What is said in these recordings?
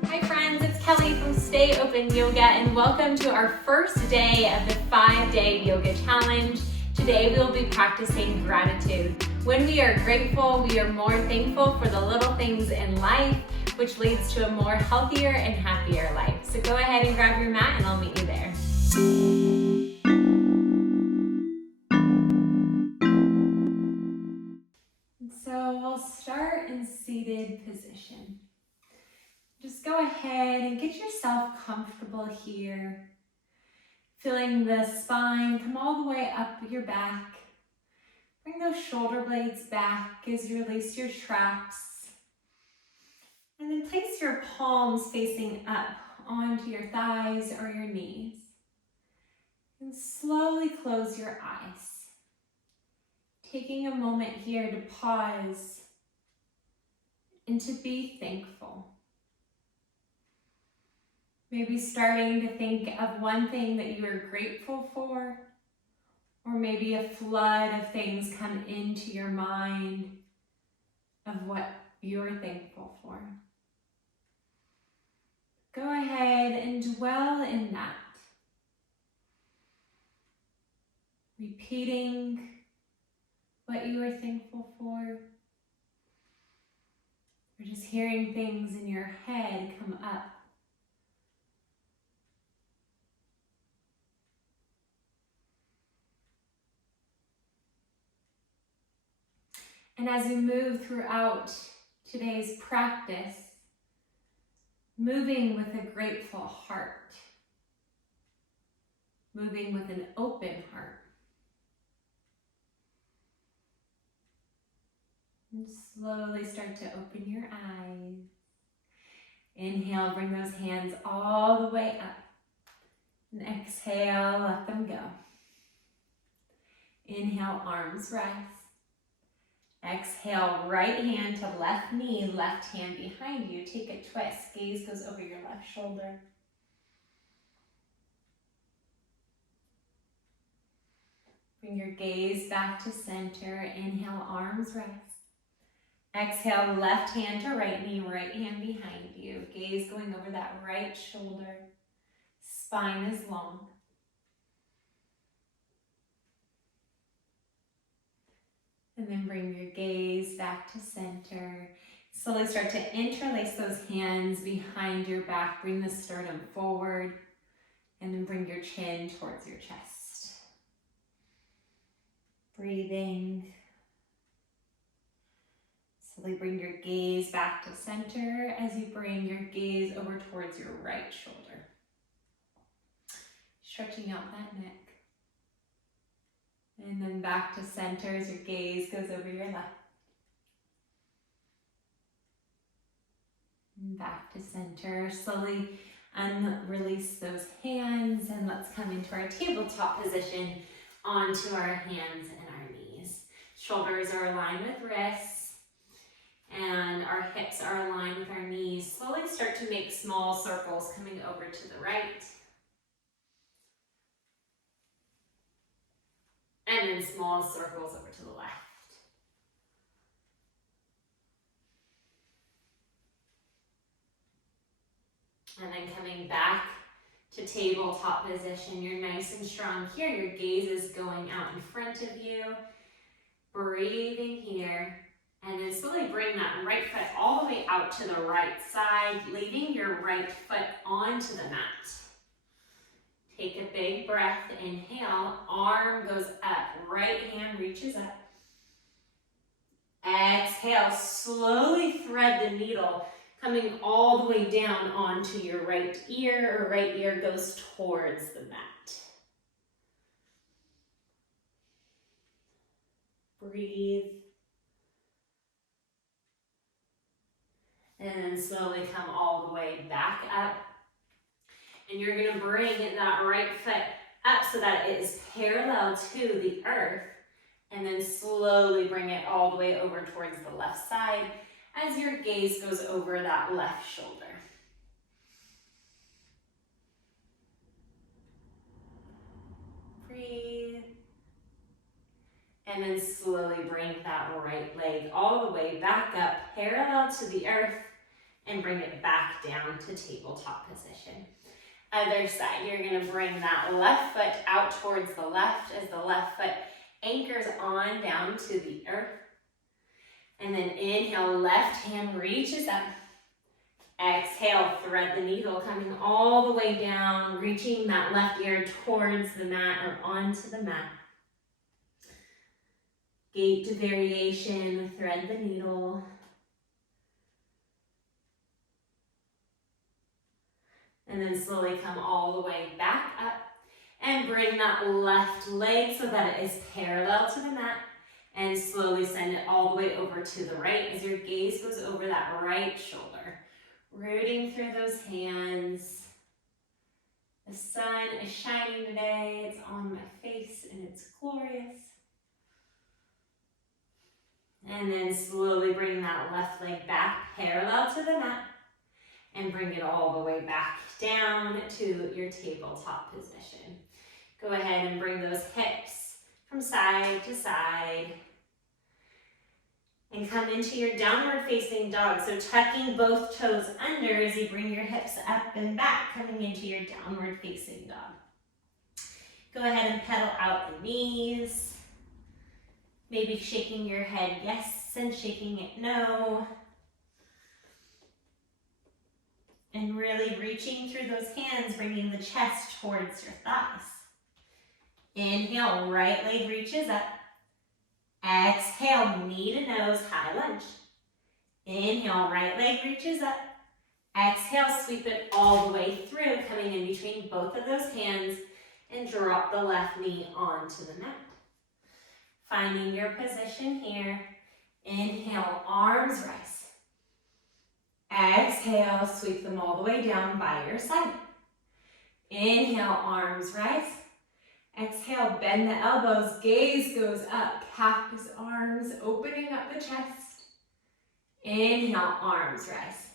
Hi friends, it's Kelly from Stay Open Yoga and welcome to our first day of the 5-day yoga challenge. Today we'll be practicing gratitude. When we are grateful, we are more thankful for the little things in life, which leads to a more healthier and happier life. So go ahead and grab your mat and I'll meet you there. So we'll start in seated position. Just go ahead and get yourself comfortable here. Feeling the spine come all the way up your back. Bring those shoulder blades back as you release your traps. And then place your palms facing up onto your thighs or your knees. And slowly close your eyes. Taking a moment here to pause and to be thankful. Maybe starting to think of one thing that you are grateful for, or maybe a flood of things come into your mind of what you're thankful for. Go ahead and dwell in that. Repeating what you are thankful for, or just hearing things in your head come up. And as we move throughout today's practice, moving with a grateful heart, moving with an open heart. And slowly start to open your eyes. Inhale, bring those hands all the way up. And exhale, let them go. Inhale, arms rest. Exhale, right hand to left knee, left hand behind you. Take a twist, gaze goes over your left shoulder. Bring your gaze back to center. Inhale, arms rest. Exhale, left hand to right knee, right hand behind you. Gaze going over that right shoulder. Spine is long. And then bring your gaze back to center. Slowly start to interlace those hands behind your back. Bring the sternum forward. And then bring your chin towards your chest. Breathing. Slowly bring your gaze back to center as you bring your gaze over towards your right shoulder. Stretching out that neck. And then back to center as your gaze goes over your left. And back to center. Slowly release those hands and let's come into our tabletop position onto our hands and our knees. Shoulders are aligned with wrists and our hips are aligned with our knees. Slowly start to make small circles coming over to the right. And then small circles over to the left. And then coming back to tabletop position. You're nice and strong here. Your gaze is going out in front of you. Breathing here. And then slowly bring that right foot all the way out to the right side, leaving your right foot onto the mat. Take a big breath. Inhale. Arm goes up. Right hand reaches up. Exhale. Slowly thread the needle, coming all the way down onto your right ear, or right ear goes towards the mat. Breathe. And then slowly come all the way back up. And you're going to bring that right foot up so that it is parallel to the earth. And then slowly bring it all the way over towards the left side as your gaze goes over that left shoulder. Breathe. And then slowly bring that right leg all the way back up, parallel to the earth. and bring it back down to tabletop position. Other side, you're gonna bring that left foot out towards the left as the left foot anchors on down to the earth. And then inhale, left hand reaches up. Exhale, thread the needle, coming all the way down, reaching that left ear towards the mat or onto the mat. Gate to variation, thread the needle. And then slowly come all the way back up and bring that left leg so that it is parallel to the mat, and slowly send it all the way over to the right as your gaze goes over that right shoulder. Rooting through those hands. The sun is shining today. It's on my face and it's glorious. And then slowly bring that left leg back parallel to the mat and bring it all the way back down to your tabletop position. Go ahead and bring those hips from side to side. And come into your downward facing dog. So tucking both toes under as you bring your hips up and back, coming into your downward facing dog. Go ahead and pedal out the knees. Maybe shaking your head yes and shaking it no. And really reaching through those hands, bringing the chest towards your thighs. Inhale, right leg reaches up. Exhale, knee to nose, high lunge. Inhale, right leg reaches up. Exhale, sweep it all the way through, coming in between both of those hands, and drop the left knee onto the mat. Finding your position here. Inhale, arms rise. Exhale, sweep them all the way down by your side. Inhale, arms rise. Exhale, bend the elbows, gaze goes up, cactus arms, opening up the chest. Inhale, arms rise.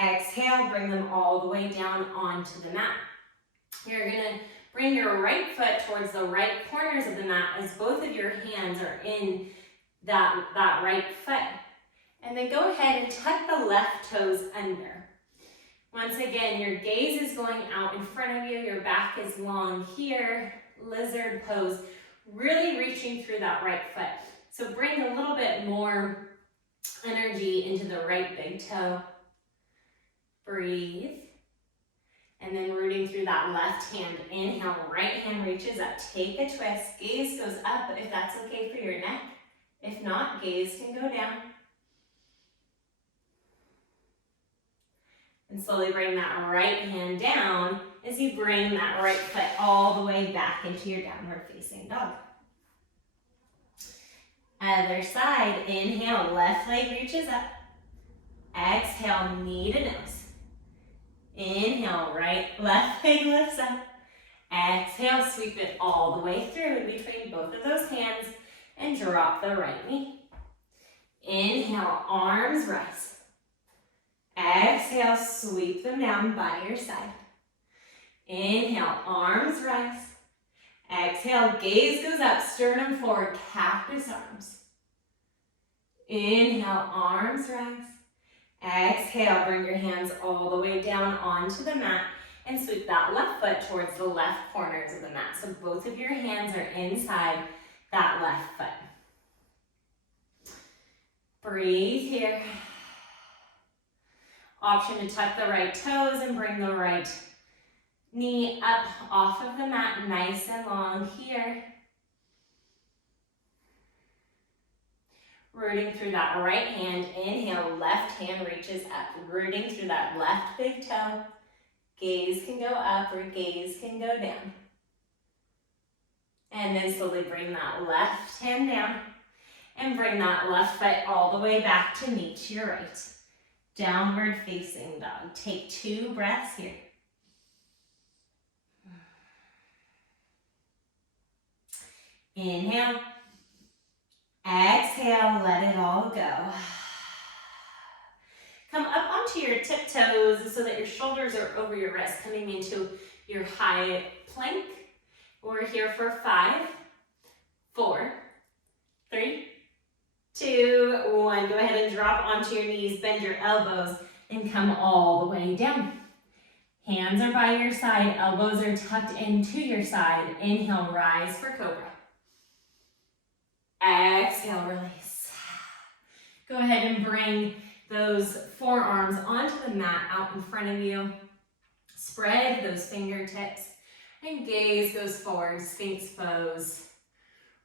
Exhale, bring them all the way down onto the mat. You're gonna bring your right foot towards the right corners of the mat as both of your hands are in that right foot. And then go ahead and tuck the left toes under. Once again, your gaze is going out in front of you, your back is long here, lizard pose, really reaching through that right foot. So bring a little bit more energy into the right big toe. Breathe. And then rooting through that left hand. Inhale, right hand reaches up. Take a twist. Gaze goes up if that's okay for your neck. If not, gaze can go down. And slowly bring that right hand down as you bring that right foot all the way back into your downward facing dog. Other side, inhale, left leg reaches up. Exhale, knee to nose. Inhale, left leg lifts up. Exhale, sweep it all the way through in between both of those hands and drop the right knee. Inhale, arms rise. Exhale, sweep them down by your side. Inhale, arms rise. Exhale, gaze goes up, sternum forward, cactus arms. Inhale, arms rise. Exhale, bring your hands all the way down onto the mat and sweep that left foot towards the left corners of the mat. So both of your hands are inside that left foot. Breathe here. Option to tuck the right toes and bring the right knee up off of the mat, nice and long here. Rooting through that right hand, inhale, left hand reaches up, rooting through that left big toe. Gaze can go up or gaze can go down. And then slowly bring that left hand down and bring that left foot all the way back to meet your right. Downward facing dog. Take 2 breaths here. Inhale. Exhale, let it all go. Come up onto your tiptoes so that your shoulders are over your wrists, coming into your high plank. We're here for 5, 4, 3, 2, 1. Go ahead and drop onto your knees, bend your elbows, and come all the way down. Hands are by your side, elbows are tucked into your side. Inhale, rise for cobra. Exhale, release. Go ahead and bring those forearms onto the mat out in front of you. Spread those fingertips and gaze goes forward, Sphinx pose.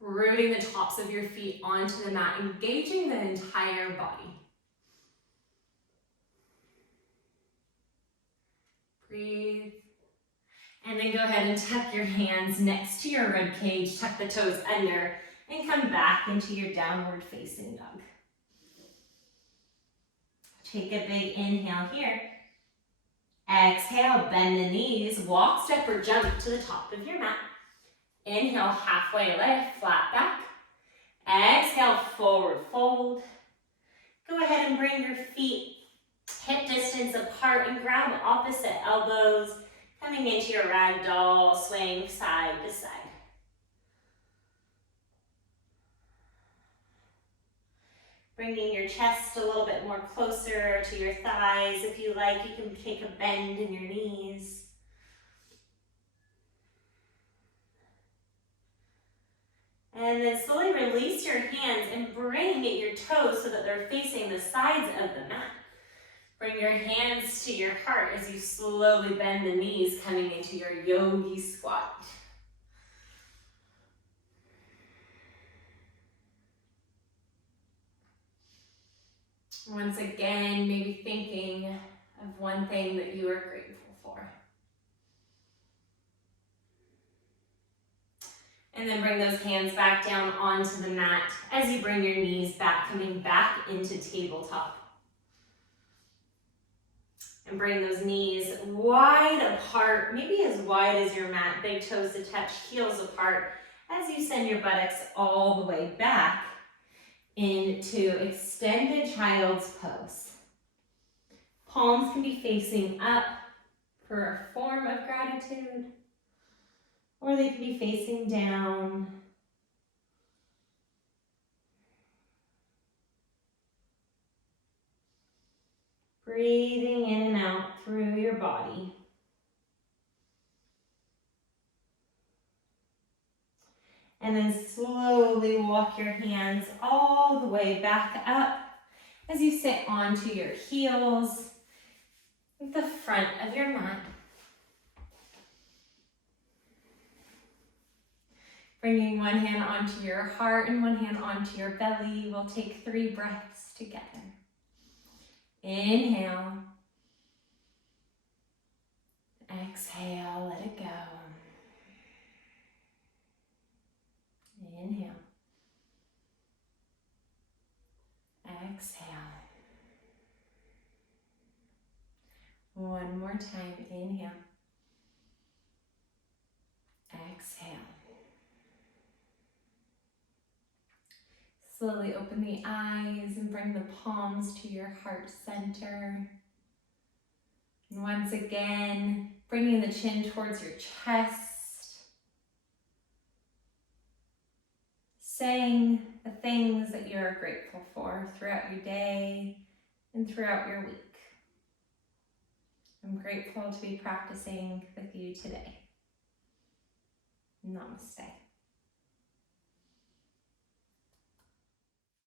Rooting the tops of your feet onto the mat, engaging the entire body. Breathe. And then go ahead and tuck your hands next to your rib cage, tuck the toes under, and come back into your downward facing dog. Take a big inhale here. Exhale, bend the knees, walk, step, or jump to the top of your mat. Inhale, halfway lift, flat back. Exhale, forward fold. Go ahead and bring your feet hip distance apart and grab opposite elbows, coming into your ragdoll, swaying side to side. Bringing your chest a little bit more closer to your thighs. If you like, you can take a bend in your knees. And then slowly release your hands and bring your toes so that they're facing the sides of the mat. Bring your hands to your heart as you slowly bend the knees, coming into your yogi squat. Once again, maybe thinking of one thing that you are grateful for. And then bring those hands back down onto the mat as you bring your knees back, coming back into tabletop. And bring those knees wide apart, maybe as wide as your mat, big toes to touch, heels apart, as you send your buttocks all the way back into extended child's pose. Palms can be facing up for a form of gratitude, or they can be facing down. Breathing in and out through your body. And then slowly walk your hands all the way back up as you sit onto your heels at the front of your mat. Bringing one hand onto your heart and one hand onto your belly. We'll take 3 breaths together. Inhale. Exhale, let it go. Inhale. Exhale. One more time. Inhale. Exhale. Slowly open the eyes and bring the palms to your heart center. And once again, bringing the chin towards your chest. Saying the things that you're grateful for throughout your day and throughout your week. I'm grateful to be practicing with you today. Namaste.